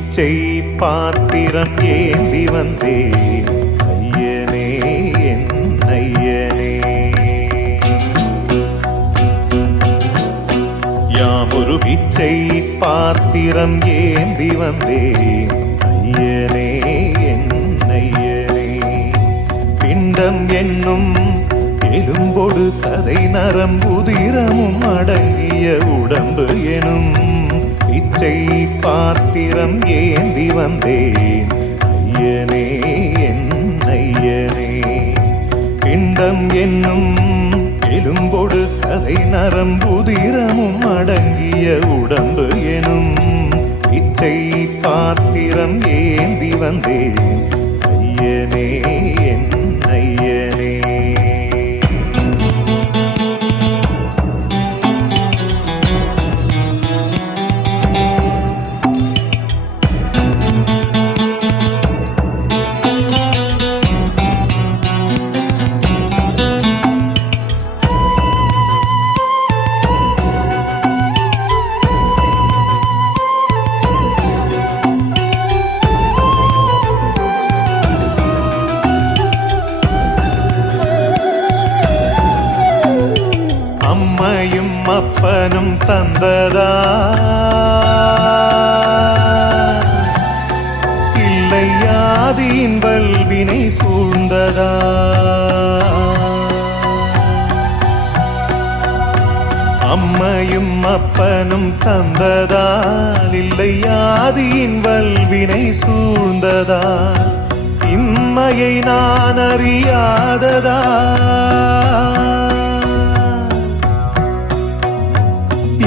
பிச்சை பாத்திரம் ஏந்தி வந்தேன் ஐயனே என் ஐயனே. யாமொரு பிச்சை பாத்திரம் ஏந்தி வந்தேன் ஐயனே என் ஐயனே. பிண்டம் என்னும் எலும்பொடு சதை நரம்புதிரமும் அடங்கிய உடம்பு எனும் பிச்சை பாத்திரம் ஏந்தி வந்தேன் ஐயனே என் ஐயனே. பிண்டம் என்னும் எலும்பொடு சதை நரம்புதிரமும் அடங்கிய உடம்பு எனும் பிச்சை பாத்திரம் ஏந்தி வந்தேன் ஐயனே என் ஐயனே. அம்மையும் அப்பனும் தந்ததா இல்லை ஆதியின் வல்வினை சூழ்ந்ததா. அம்மையும் அப்பனும் தந்ததால் இல்லை ஆதியின் வல்வினை சூழ்ந்ததா. இம்மையை நான் அறியாததா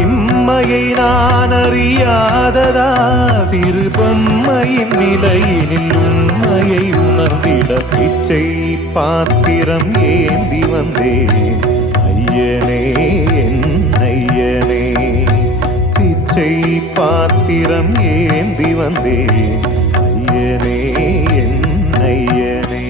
உண்மையை நான் அறியாததா. சிறு பொம்மையின் நிலையினில் உண்மையை உணர்ந்திட பிச்சை பாத்திரம் ஏந்தி வந்தேன் ஐயனே என் ஐயனே. பிச்சை பாத்திரம் ஏந்தி வந்தேன் ஐயனே என் ஐயனே.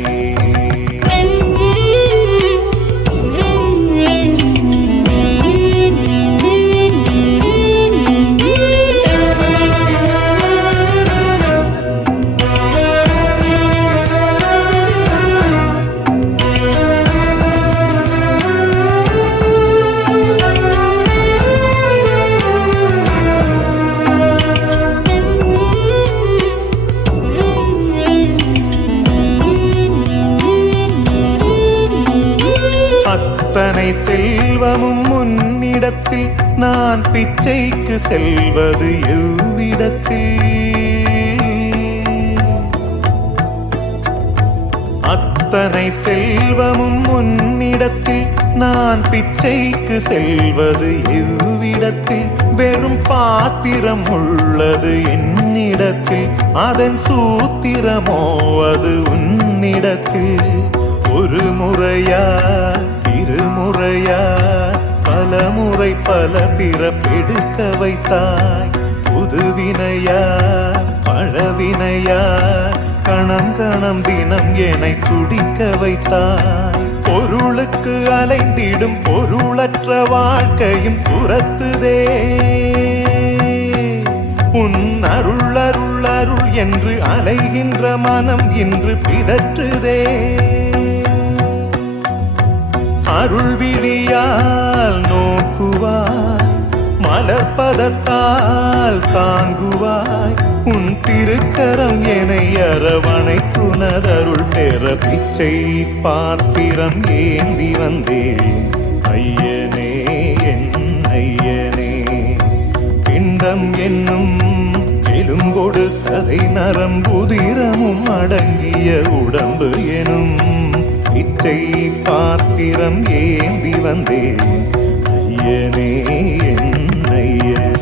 அத்தனை செல்வமும் முன்னிடத்தில் நான் பிச்சைக்கு செல்வது எவ்விடத்தில். அத்தனை செல்வமும் முன்னிடத்தில் நான் பிச்சைக்கு செல்வது எவ்விடத்தில். வெறும் பாத்திரம் உள்ளது என்னிடத்தில், அதன் சூத்திரமோ அது உன்னிடத்தில். ஒரு முறையா இருமுறையா பல முறை பல பிறப்பெடுக்க வைத்தாய். புதுவினையா பழவினையா கணம் கணம் தினம் என்னை துடிக்க வைத்தாய். பொருளுக்கு அலைந்திடும் பொருளற்ற வாழ்க்கையும் துரத்துதே. உன் அருள் அருள் அருள் என்று அலைகின்ற மனம் இன்று பிதற்றுதே. அருள் விழியால் நோக்குவாய், மலர்பதத்தால் தாங்குவாய். உன் திருக்கரம் என்னை அரவணைத்துனதருள் பெற பிச்சை பாத்திரம் ஏந்தி வந்தேன் ஐயனே என் ஐயனே. பிண்டம் என்னும் எலும்பொடு சதை நரம்புதிரமும் அடங்கிய உடம்பு எனும் பிச்சை பாத்திரம் ஏந்தி வந்தேன் ஐயனே என் ஐயனே.